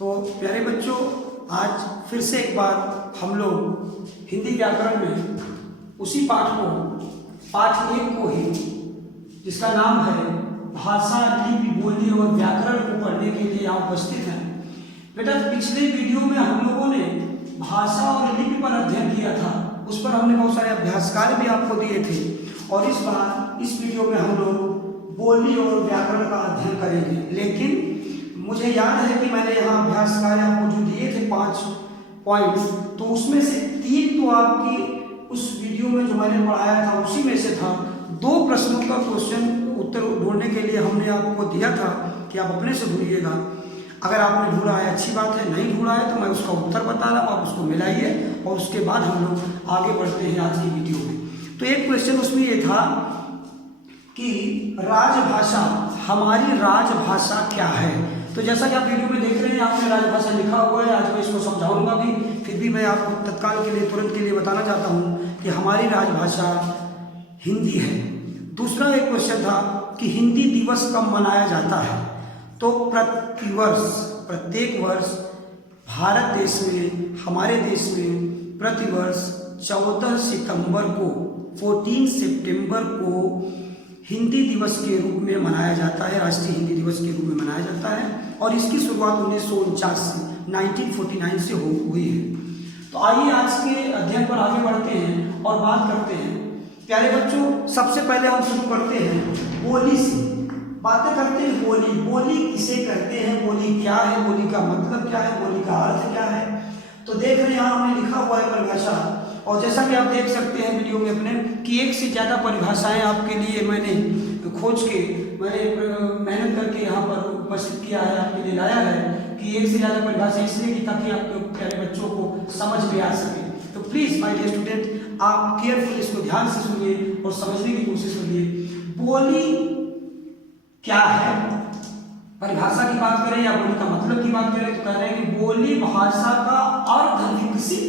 तो प्यारे बच्चों, आज फिर से एक बार हम लोग हिंदी व्याकरण में उसी पाठ 1 को ही, जिसका नाम है भाषा, लिपि, बोली और व्याकरण को पढ़ने के लिए यहाँ उपस्थित हैं। बेटा, पिछले वीडियो में हम लोगों ने भाषा और लिपि पर अध्ययन किया था, उस पर हमने बहुत सारे अभ्यास कार्य भी आपको दिए थे। और इस बार इस वीडियो में हम लोग बोली और व्याकरण का अध्ययन करेंगे। लेकिन मुझे याद है कि मैंने यहाँ अभ्यास कार्य आपको जो दिए थे 5 पॉइंट्स, तो उसमें से 3 तो आपकी उस वीडियो में जो मैंने पढ़ाया था उसी में से था। 2 प्रश्नों का क्वेश्चन उत्तर ढूंढने के लिए हमने आपको दिया था कि आप अपने से ढूंढिएगा। अगर आपने ढूंढा है अच्छी बात है, नहीं ढूंढा है तो मैं उसका उत्तर बता रहा हूँ, आप उसको मिलाइए और उसके बाद हम लोग आगे बढ़ते हैं आज की वीडियो में। तो एक क्वेश्चन उसमें ये था कि राजभाषा, हमारी राजभाषा क्या है। तो जैसा कि आप वीडियो में देख रहे हैं, आपने राजभाषा लिखा हुआ है। आज मैं इसको समझाऊंगा भी, फिर भी मैं आपको तत्काल के लिए, तुरंत के लिए बताना चाहता हूँ कि हमारी राजभाषा हिंदी है। दूसरा एक क्वेश्चन था कि हिंदी दिवस कब मनाया जाता है। तो प्रत्येक वर्ष भारत देश में, हमारे देश में प्रतिवर्ष 14 सितंबर को, 14 सितंबर को हिंदी दिवस के रूप में मनाया जाता है, राष्ट्रीय हिंदी दिवस के रूप में मनाया जाता है। और इसकी शुरुआत 1949 से हुई है। तो आइए आज के अध्ययन पर आगे बढ़ते हैं और बात करते हैं। प्यारे बच्चों, सबसे पहले हम शुरू करते हैं बोली से। बातें करते हैं बोली किसे कहते हैं, बोली क्या है, बोली का मतलब क्या है, बोली का अर्थ क्या है। तो देख रहे हैं यहाँ हमने लिखा हुआ है परिभाषा, और जैसा कि आप देख सकते हैं वीडियो में अपने कि 1 से ज़्यादा परिभाषाएं आपके लिए मैंने खोज के, मैंने मेहनत करके यहाँ पर उपस्थित किया है, आपके लिए लाया है कि 1 से ज़्यादा परिभाषा इसलिए कि ताकि आपके प्यारे बच्चों को समझ में आ सके। तो प्लीज़ माय डियर स्टूडेंट, आप केयरफुल इसको ध्यान से सुनिए और समझने की कोशिश करिए। बोली क्या है, परिभाषा की बात करें या बोली का मतलब की बात करें तो कह रहे हैं कि बोली भाषा का अर्ध विकसित,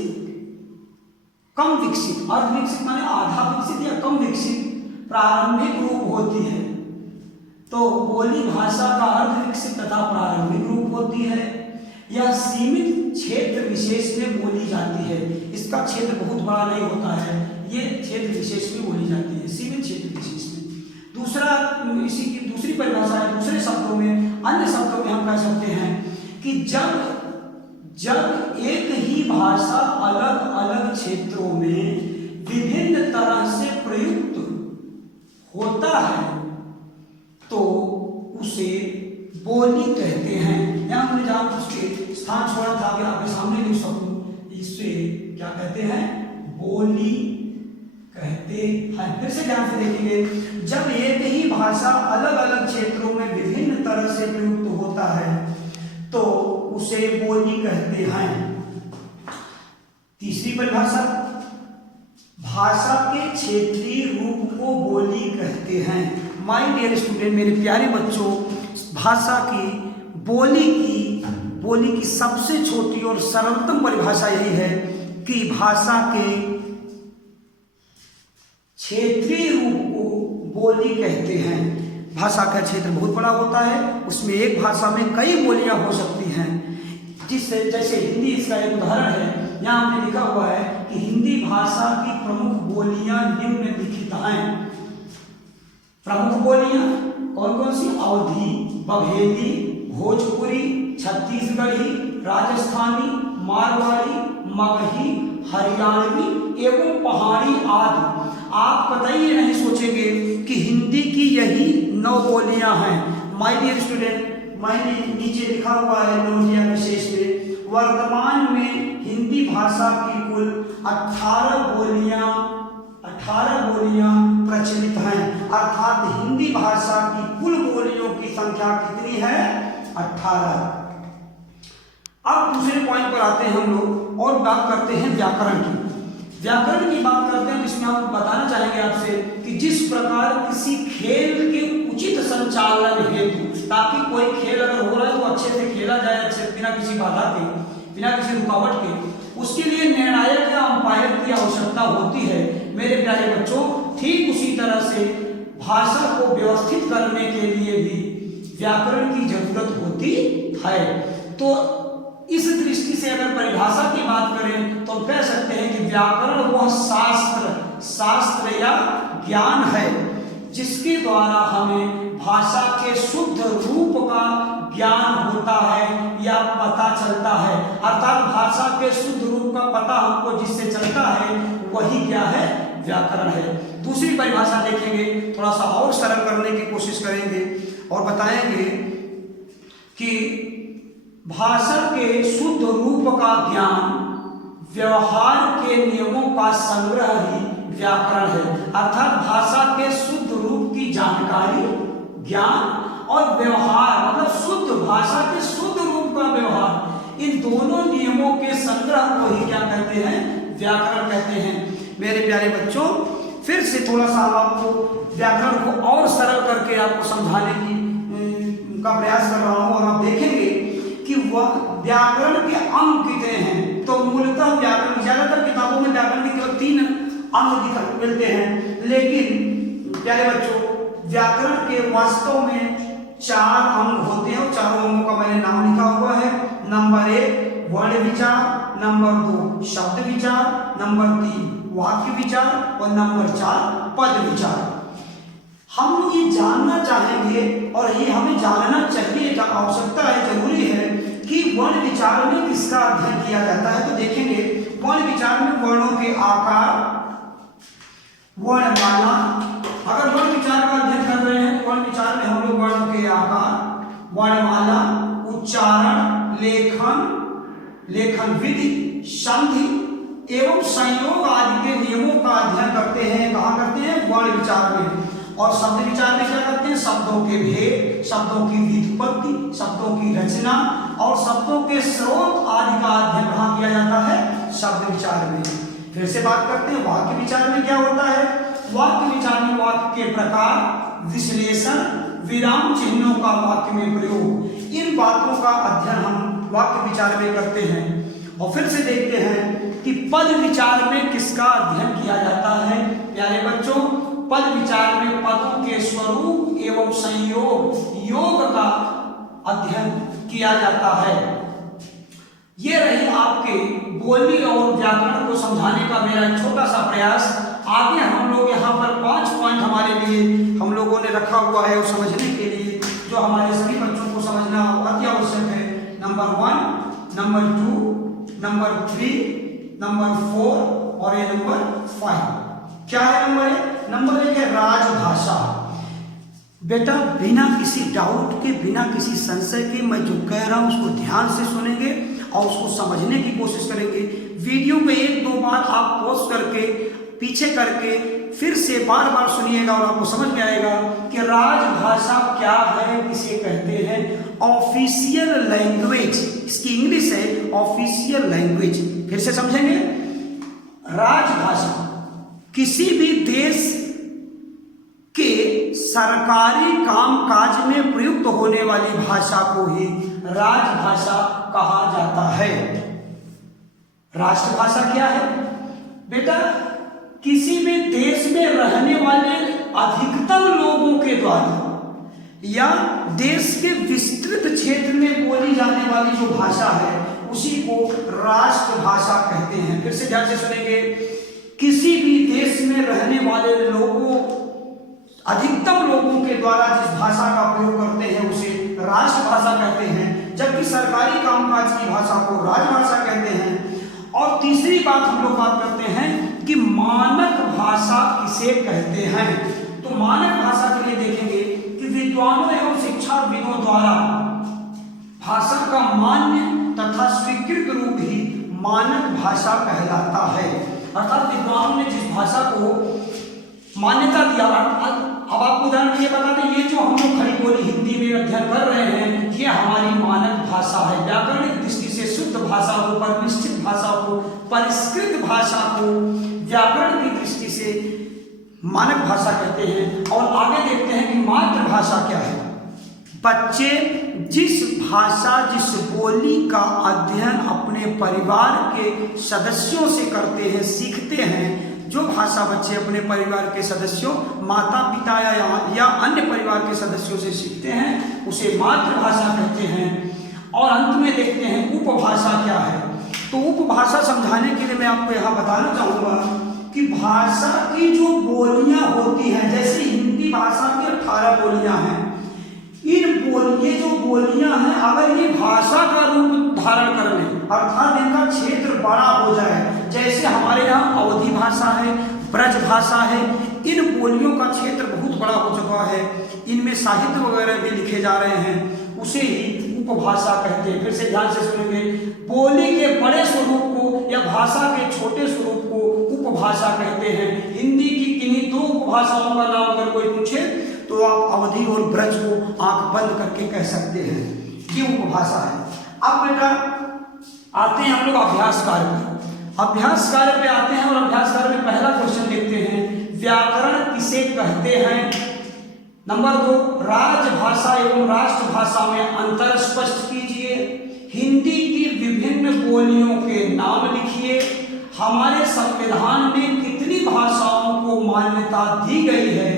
कम विकसित, अर्ध विकसित माने आधा विकसित या कम विकसित प्रारंभिक रूप होती है। तो बोली भाषा का अर्ध विकसित तथा प्रारंभिक रूप होती है। यह सीमित क्षेत्र विशेष में बोली जाती है। इसका क्षेत्र बहुत बड़ा नहीं होता है, ये क्षेत्र विशेष में बोली जाती है, सीमित क्षेत्र विशेष में। दूसरा, इसी की दूसरी परिभाषा है, दूसरे शब्दों में, अन्य शब्दों में हम कह सकते हैं कि जब एक ही भाषा अलग अलग क्षेत्रों में विभिन्न तरह से प्रयुक्त होता है तो उसे बोली कहते हैं। यहाँ हमने जहाँ उसके स्थान छोड़ा था, अगर आपके सामने लिख सकूं, इसे क्या कहते हैं, बोली कहते हैं। फिर से ध्यान से देखेंगे, जब एक ही भाषा अलग अलग क्षेत्रों में विभिन्न तरह से प्रयुक्त होता है तो उसे बोली कहते हैं। तीसरी परिभाषा, भाषा के क्षेत्रीय रूप को बोली कहते हैं। माय डियर स्टूडेंट, मेरे प्यारे बच्चों, भाषा की, बोली की सबसे छोटी और सरलतम परिभाषा यही है कि भाषा के क्षेत्रीय रूप को बोली कहते हैं। भाषा का क्षेत्र बहुत बड़ा होता है, उसमें एक भाषा में कई बोलियां हो सकती हैं, जिससे जैसे हिंदी इसका एक उदाहरण है। यहाँ हमने लिखा हुआ है कि हिंदी भाषा की प्रमुख बोलियां निम्नलिखित हैं। प्रमुख बोलियां कौन कौन सी? अवधी, बघेली, भोजपुरी, छत्तीसगढ़ी, राजस्थानी, मारवाड़ी, मगही, हरियाणवी एवं पहाड़ी आदि। आप बताइए, नहीं सोचेंगे कि हिंदी की यही 9 बोलियां हैं। माय डियर स्टूडेंट, मैंने नीचे लिखा हुआ है नोटिया विशेष में, वर्तमान में हिंदी भाषा की कुल 18 बोलियां प्रचलित हैं। अर्थात हिंदी भाषा की कुल बोलियों की संख्या कितनी है? 18। अब दूसरे पॉइंट पर आते हैं हम लोग और बात करते हैं व्याकरण की। व्याकरण की बात करते हैं, जिसमें हम बताना चाहेंगे आपसे कि जिस प्रकार किसी खेल के उचित संचालन हेतु, ताकि कोई खेल अगर हो रहा है तो अच्छे से खेला जाए, अच्छे बिना किसी बाधा के, बिना किसी रुकावट के, उसके लिए निर्णायक या अंपायर की आवश्यकता होती है। मेरे प्यारे बच्चों, ठीक उसी तरह से भाषा को व्यवस्थित करने के लिए भी व्याकरण की जरूरत होती है। तो इस दृष्टि से अगर परिभाषा की बात करें तो कह सकते हैं कि व्याकरण वह शास्त्र या ज्ञान है जिसके द्वारा हमें भाषा के शुद्ध रूप का ज्ञान होता है या पता चलता है। अर्थात भाषा के शुद्ध रूप का पता हमको जिससे चलता है वही क्या है, व्याकरण है। दूसरी परिभाषा देखेंगे, थोड़ा सा और सरल करने की कोशिश करेंगे और बताएंगे कि भाषा के शुद्ध रूप का ज्ञान व्यवहार के नियमों का संग्रह ही व्याकरण है। अर्थात भाषा के शुद्ध रूप की जानकारी, ज्ञान और व्यवहार, मतलब शुद्ध भाषा के शुद्ध रूप का व्यवहार, इन दोनों नियमों के संग्रह को ही क्या कहते हैं, व्याकरण कहते हैं। मेरे प्यारे बच्चों, फिर से थोड़ा सा आपको व्याकरण को और सरल करके आपको समझाने की का प्रयास कर रहा हूं और आप देखेंगे कि वह व्याकरण के अंग कितने हैं। तो मूलतः व्याकरण, ज्यादातर किताबों में व्याकरण के केवल 3 अंग मिलते हैं, लेकिन प्यारे बच्चों व्याकरण के वास्तव में 4 अंग होते हैं और चारों अंगों का मैंने नाम लिखा हुआ है। नंबर 1 वर्ण विचार, नंबर 2 शब्द विचार, नंबर 3 वाक्य विचार और नंबर 4 पद विचार। हम लोग ये जानना चाहेंगे और ये हमें जानना चाहिए, का आवश्यकता है, जरूरी है कि वर्ण विचार में किसका अध्ययन किया जाता है। तो देखेंगे वर्ण विचार में वर्णों के आकार, वर्णमाला। अगर वर्ण विचार का अध्ययन कर रहे हैं तो वर्ण विचार में हम लोग वर्णों के आकार, वर्णमाला, उच्चारण, लेखन विधि, संधि एवं संयोग आदि के नियमों का अध्ययन करते हैं। कहाँ करते हैं, वर्ण विचार में। और शब्द विचार में क्या करते हैं, शब्दों के भेद, शब्दों की व्युत्पत्ति, शब्दों की रचना और शब्दों के स्रोत आदि का अध्ययन कहाँ किया जाता है, शब्द विचार में। फिर से बात करते हैं वाक्य विचार में क्या होता है। वाक्य विचार में वाक्य के प्रकार, विश्लेषण, विराम चिन्हों का वाक्य में प्रयोग, इन बातों का अध्ययन हम वाक्य विचार में करते हैं। और फिर से देखते हैं कि पद विचार में किसका अध्ययन किया जाता है। प्यारे बच्चों, पद विचार में पदों के स्वरूप एवं संयोग, योग का अध्ययन किया जाता है। ये रही आपके बोली और व्याकरण को समझाने का मेरा छोटा सा प्रयास। आगे हम लोग यहाँ पर 5 पॉइंट हमारे लिए हम लोगों ने रखा हुआ है और समझने के लिए, जो हमारे सभी बच्चों को समझना अति आवश्यक है। नंबर 1, नंबर 2, नंबर 3, नंबर 4 और ये नंबर 5। क्या है नंबर 1? नंबर 1 है राजभाषा। बेटा बिना किसी डाउट के, बिना किसी संशय के मैं जो कह रहा हूं उसको ध्यान से सुनेंगे और उसको समझने की कोशिश करेंगे। वीडियो को 1-2 बार आप पॉज करके, पीछे करके फिर से बार बार सुनिएगा और आपको समझ में आएगा कि राजभाषा क्या है, किसे कहते हैं। ऑफिशियल लैंग्वेज, इसकी इंग्लिश है ऑफिशियल लैंग्वेज। फिर से समझेंगे, राजभाषा किसी भी देश के सरकारी कामकाज में प्रयुक्त होने वाली भाषा को ही राजभाषा कहा जाता है। राष्ट्रभाषा क्या है बेटा? किसी भी देश में रहने वाले अधिकतम लोगों के द्वारा या देश के विस्तृत क्षेत्र में बोली जाने वाली जो भाषा है उसी को राष्ट्रभाषा कहते हैं। फिर से ध्यान से सुनेंगे, किसी भी देश में रहने वाले लोगों, अधिकतम लोगों के द्वारा जिस भाषा का प्रयोग करते हैं उसे राष्ट्रभाषा कहते हैं, जबकि सरकारी कामकाज की भाषा को राजभाषा कहते हैं। और तीसरी बात हम लोग बात करते हैं कि मानक भाषा किसे कहते हैं। तो मानक भाषा के लिए देखेंगे कि विद्वानों एवं शिक्षाविदों द्वारा भाषा का मान्य तथा स्वीकृत रूप ही मानक भाषा कहलाता है। अर्थात विद्वानों ने जिस भाषा को मान्यता दिया। अब आपको उदाहरण के लिए बता दें, ये जो हम लोग खड़ी बोली हिंदी में अध्ययन कर रहे हैं ये हमारी मानक भाषा है। व्याकरणिक दृष्टि से शुद्ध भाषा को, परिनिष्ठित भाषा को, परिष्कृत भाषा को व्याकरण की दृष्टि से मानक भाषा कहते हैं। और आगे देखते हैं कि मातृभाषा क्या है। बच्चे जिस भाषा, जिस बोली का अध्ययन अपने परिवार के सदस्यों से करते हैं, सीखते हैं, जो भाषा बच्चे अपने परिवार के सदस्यों, माता पिता या अन्य परिवार के सदस्यों से सीखते हैं उसे मातृभाषा कहते हैं। और और अंत में देखते हैं उपभाषा क्या है। तो उपभाषा समझाने के लिए मैं आपको यहाँ बताना चाहूँगा कि भाषा की जो बोलियां होती हैं, जैसे हिंदी भाषा की 18 बोलियां हैं, ये जो बोलियां हैं अगर ये भाषा का रूप धारण कर लें, अर्थात इनका क्षेत्र बड़ा हो जाए, जैसे हमारे यहाँ अवधी भाषा है, ब्रज भाषा है, इन बोलियों का क्षेत्र बहुत बड़ा हो चुका है, इनमें साहित्य वगैरह भी लिखे जा रहे हैं, उसे ही उपभाषा कहते हैं। फिर से ध्यान से सुनेंगे, बोली के बड़े स्वरूप को या भाषा के छोटे स्वरूप को उपभाषा कहते हैं। हिंदी की किन्हीं 2 उपभाषाओं का नाम अगर कोई पूछे तो आप अवधी और ब्रज को आंख बंद करके कह सकते हैं, ये उपभाषा है। अब बेटा आते हैं हम लोग अभ्यास कार्य पर। अभ्यास कार्य पे आते हैं और अभ्यास कार्य में पहला क्वेश्चन देखते हैं, व्याकरण किसे कहते हैं। नंबर 2, राजभाषा एवं राष्ट्रभाषा में अंतर स्पष्ट कीजिए। हिंदी की विभिन्न बोलियों के नाम लिखिए। हमारे संविधान में कितनी भाषाओं को मान्यता दी गई है।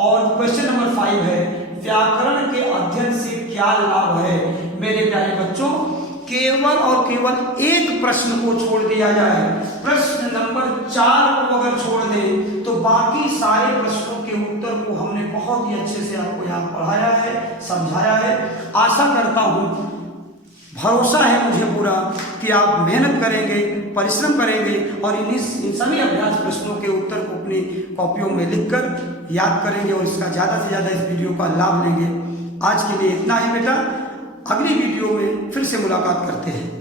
और क्वेश्चन नंबर 5 है, व्याकरण के अध्ययन से क्या लाभ है। मेरे प्यारे बच्चों, केवल और केवल एक प्रश्न को छोड़ दिया जाए, प्रश्न नंबर 4 को अगर छोड़ दें तो बाकी सारे प्रश्नों के उत्तर को हमने बहुत ही अच्छे से आपको यहाँ पढ़ाया है, समझाया है। आशा करता हूँ, भरोसा है मुझे पूरा कि आप मेहनत करेंगे, परिश्रम करेंगे और इन सभी अभ्यास प्रश्नों के उत्तर को अपनी कॉपियों में लिखकर याद करेंगे और इसका ज़्यादा से ज़्यादा इस वीडियो का लाभ लेंगे। आज के लिए इतना ही बेटा, अगली वीडियो में फिर से मुलाकात करते हैं।